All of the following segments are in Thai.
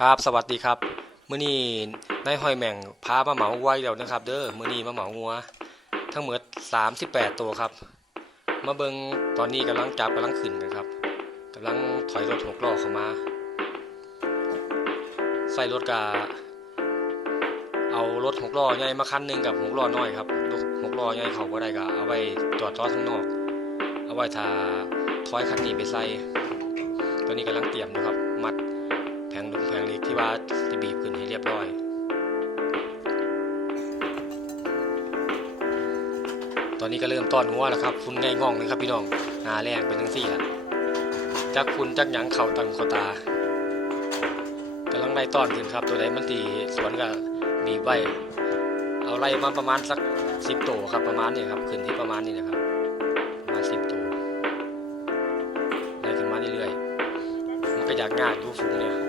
ครับสวัสดีครับมื้อนี้นายห้อยแม่งพามาเหมาวัวอีกแล้วนะครับ เด้อมื้อนี้มาเหมาวัว ทั้งหมด38 ตัวครับ มาเบิงตอนนี้กำลังจับกำลังขึ้นกันครับกำลังถอยรถหกล้อเข้ามา ใส่รถกาเอารถหกล้อใหญ่มาคันหนึงกับหกล้อน้อยครับหกล้อใหญ่เขาบ่ได้ก็เอาไว้จอดจอดข้างนอก เอาไว้ถ้าถอยคันนี้ไปใส่ตอนนี้กำลังเตรียมนะครับ ที่ว่าจะบีบขึ้นให้เรียบร้อยตอนนี้ก็เริ่มต้อนหัวแล้วครับฝุ่นไงง่องเลยครับพี่น้องหาแรงเป็นทั้งสี่ละจักฝุ่นจักหยังเข่าตังเข่าตากำลังไล่ต้อนขึ้นครับ ตัวใดมันตีสวนกับบีบไว้เอาไล่มาประมาณสักสิบตัวครับประมาณนี้ครับขึ้นที่ประมาณนี้นะครับประมาณสิบตัวไล่ขึ้นมาเรื่อยๆมันก็อยากง่ายดูฝูงเนี่ย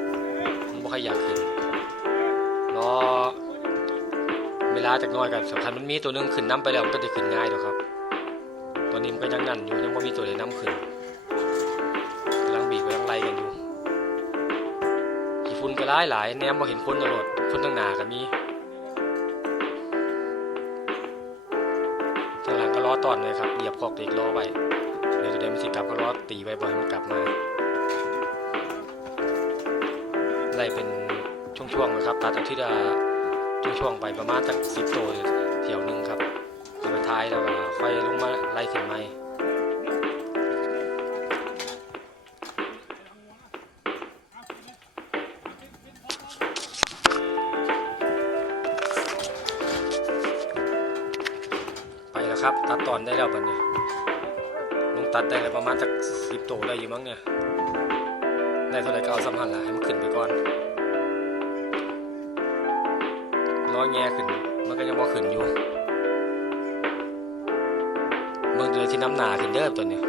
ค่อยอยากขึ้นรอเวลาจากน้อยกันสำคัญมันมีตัวหนึงขึ้นน้ำไปแล้วมันก็จะขึ้นง่ายเดี๋ยวครับ ตอนนี้มันก็ยังนั่นอยู่ยังไม่มีตัวใดน้ำขึ้นกำลังบีบกำลังไล่กันอยู่ขี้ฝุ่นก็หลายหลายแนมมาเห็นคนตลอดคนตั้งหนาก็มีทางหลังก็ล้อตอนเลยครับเหยียบคอกเด็กล้อไว้เดี๋ยวตัวเดยวมันสิกลับก็ล้อตีไว้บ่ให้มันกลับมา ไล่เป็นช่วงๆนะครับตัดจาที่จะช่วงๆไปประมาณสักสิบตัวเที่ยวนึงครับตัวไปท้ายแล้วก็ค่อยลงมาไล่ขึ้นไม้ไปแล้วครับตัดตอนได้แล้วบัดนี้ลุงตัดได้แล้วประมาณสักสิบตัวได้อยู่มั้งเนี่ย ได้เท่าไรก็เอาสำคัญละให้มันขึ้นไปก่อนร้อยแง่ขึ้น มันก็ยังบ่ขึ้นอยู่เบิ่งตัวที่น้ำหนาขึ้นเด้อตัวนี้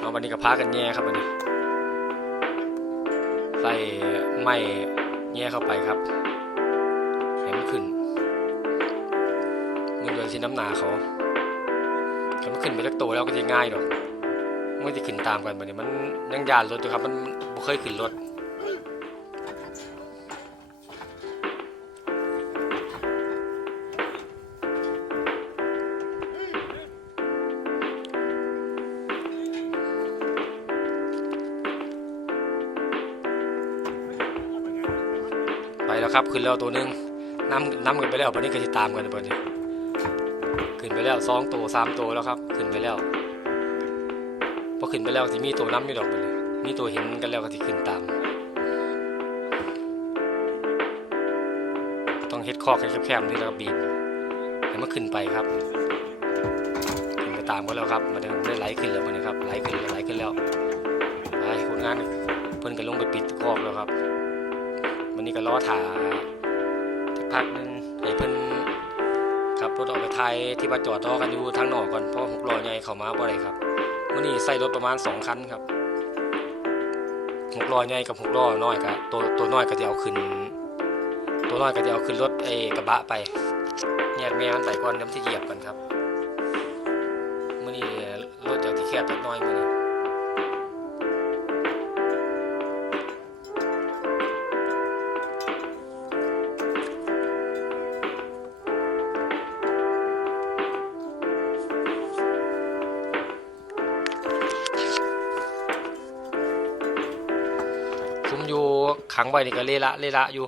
เอาวันนี้ก็พากันแง่ครับวันนี้ ใส่ไม้ แย่เข้าไปครับเห็นมันขึ้นมันโดนที่น้ำหนาเขาถ้ามันขึ้นไปจักตัวแล้วก็จะง่ายดอกมันจะขึ้นตามกันแบบนี้มันยังยานรถอยู่ครับ มันบ่เคยขึ้นรถ แล้วครับ ขึ้นแล้วตัวหนึงน้ำน้ำกันไปแล้ววันนี้ก็จะตามกันวันนี้ขึ้นไปแล้วสองตัวสามตัวแล้วครับ ขึ้นไปแล้วพอขึ้นไปแล้วที่มีตัวน้ำอยู่ดอกบัดนี้มีตัวเห็นกันแล้วก็ที่ขึ้นตาม ต้องเฮ็ดคอกแคบๆนี่แล้วก็บีบให้มันขึ้นไปครับขึ้นไปตามกันแล้วครับมันได้ไหลขึ้นแล้วมันนี้ครับไหลขึ้นแล้วไหลขึ้นแล้วไปคนงานเพิ่นก็ลงไปปิดคอกแล้วครับ วันนี้ก็ล้อถาสักพักหนึงให้เพิ่นขับรถออกไปไทยที่ว่าจอดรอกันอยู่ทางหนอกก่อนเพราะหกล้อใหญ่เข้ามาบ่ได้ครับวันนี้ใส่รถประมาณสองคันครับหกล้อใหญ่กับหกล้อน้อยก็ตัวตัวน้อยก็จะเอาขึ้น ตัวน้อยก็จะเอาขึ้นรถไอ้กระบะไปแยกแม่มันไปก่อนเดี๋ยวมันสิเหยียบกันครับมื้อนี้รถจากที่แคบจักน้อยมื้อนี้ มอยู่ขังไว้นี่ก็เละละเละละอยู่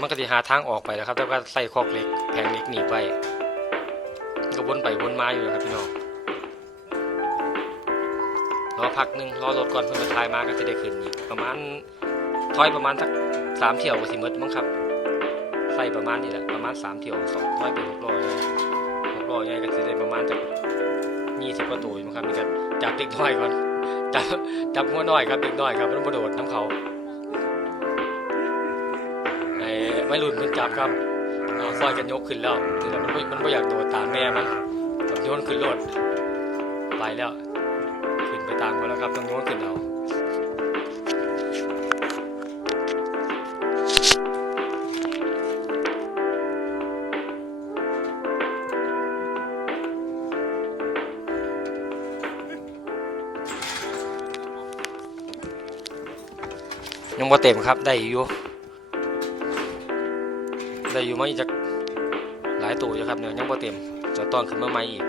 มันก็สิหาทางออกไปแล้วครับแต่ว่าใส่คอกเหล็กแผงเหล็กหนีไว้มันก็วนไปวนมาอยู่นะครับพี่น้องรอพักหนึงรอรถก่อนเพื่อนมาทายมาก็จะได้ขึ้นอีกประมาณถอยประมาณสักสามเที่ยวก็สิมดมั้งครับใส่ประมาณนี้แหละประมาณสามเที่ยวสองถอยไปหกร้อยหกร้อยไงก็จะได้ประมาณจากยี่สิบกว่าตัวมั้งครับนี่ก็จับเด็กน้อยก่อน จับจับหัวน้อยครับเด็กน้อยครับมันกระโดดน้ำเขาไอ้ไม่รุ่นมันจับครับเอาซอยกันยกขึ้นแล้วทีนี้มันบ่มันไม่อยากโดดตามแม่มันต้องโยนขึ้นรถไปแล้ว ขึ้นไปตามเขาแล้วครับต้องโยนขึ้นเอา บ่เต็มครับได้อยู่ได้อยู่มาอีกจากหลายตัวอยู่ครับเนี่ยยังบ่เต็มจะต้อนขึ้นมาใหม่อีก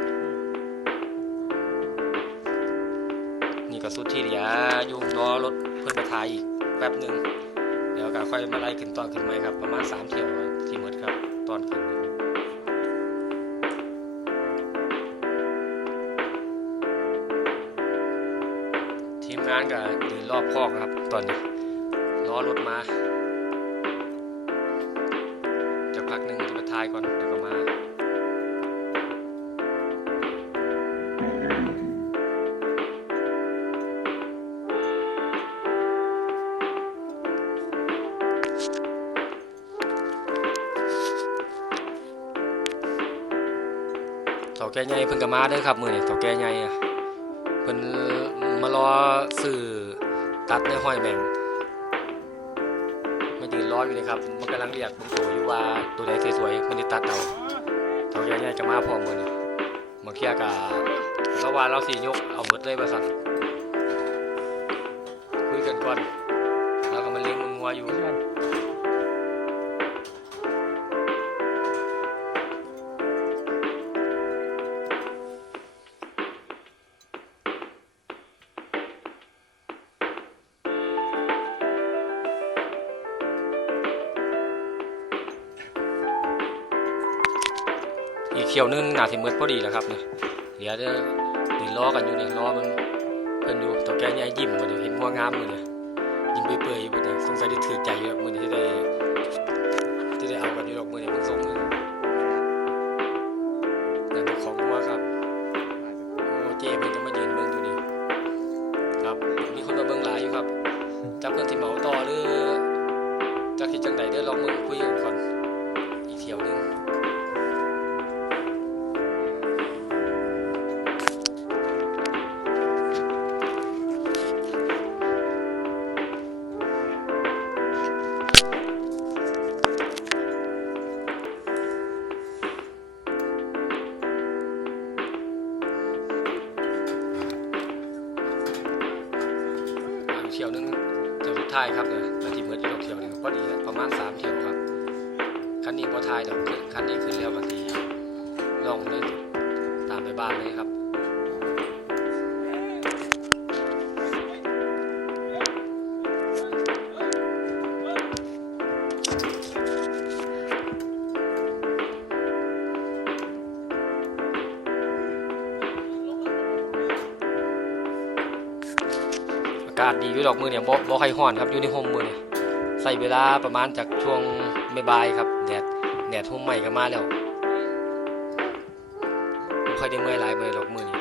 นี่ก็สุดที่เหลืออยู่รอรถเพิ่อนไปทายอีกแป๊บหนึ่งเดี๋ยวก็ค่อยมาไล่ขึ้นตอนขึ้นใหม่ครับ ประมาณสามเที่ยวที่หมดครับตอนขึ้นทีมงานก็เดินรอบคอกครับตอนนี้ รอรถมา จะพักหนึ่งจะไปทายก่อน เดี๋ยวก็มาเฒ่าแก่ใหญ่เพิ่นก็มาเด้อครับ มื้อนี้เฒ่าแก่ใหญ่ะเพิ่นมารอซื้อตัดในห้อยแมง ยืนรออยู่นี่ครับมันกำลังเรียกเบิ่งตัวอยู่ว่าตัวใดสวยๆมันสิตัดเอาเฒ่าแก่ใหญ่จะมาพร้อมมือนี่มาเคลียร์กะเราว่าเราสี่ยกเอาหมดเลยประสันคุยกันก่อนแล้วก็มาเลี้ยงงัวอยู่อีก เขียวนึงหนาสิเมืดพอดีแล้วครับเนี่ยเดี๋ยวเดี๋ยวยืนรอกันอยู่เนี่ยรอมันเพิ่นอยู่ตัวแกใหญ่ยิ้มบ่เนี่ยเห็นงัวงามมือเนี่ยยิ้มเปื่อยๆอยู่บ่เนี่ยสงสัยได้ถือใจอยู่ครับมือนี้ที่ได้ที่ได้เอากันอยู่ดอกมื้อนี้เพิ่งส่งเลยนั่นเป็นของงัวครับโอ้เจเพิ่นจะมายืนเบิ่งอยู่นี่ครับมีคนมาเบิ่งหลายอยู่ครับจักเพิ่นสิเหมาต่อหรือจักเฮ็ดจังไดเด้อลองมึงคุยกันก่อนอีกเที่ยวหนึงายครับเลยนาทีเมื่อที่เราเที่ยวหนึงพอดีแหละประมาณสามเที่ยวครับคันนี้พอทายดอกคันนี้ขึ้นแล้วบางทีลองเลยตามไปบ้านเลยครับาศดีอยู่ดอกมือเนี่ยบ่บ่ใครห้อนครับอยู่ในห่มมือเนี่ยใส่เวลาประมาณจากช่วงบ่ายครับแดดแดดห่มใหม่ก็มาแล้วบ่ค่อยได้เมื่อยหลายเมื่อยดอกมือนี่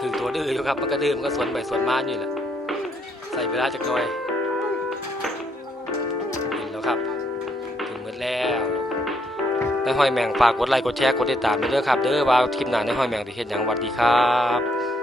ถึงตัวดื้ออยู่ครับมันก็ดื้อมันก็สวนไปสวนมาอยู่แหละใส่เวลาจากหน่อย ห้อยแมงฝากกดไลค์กดแชร์กดติดตามด้วยเด้อครับเด้อว่าคลิปหน้าในห้อยแมงจะเฮ็ดหยังหวัดดีครับ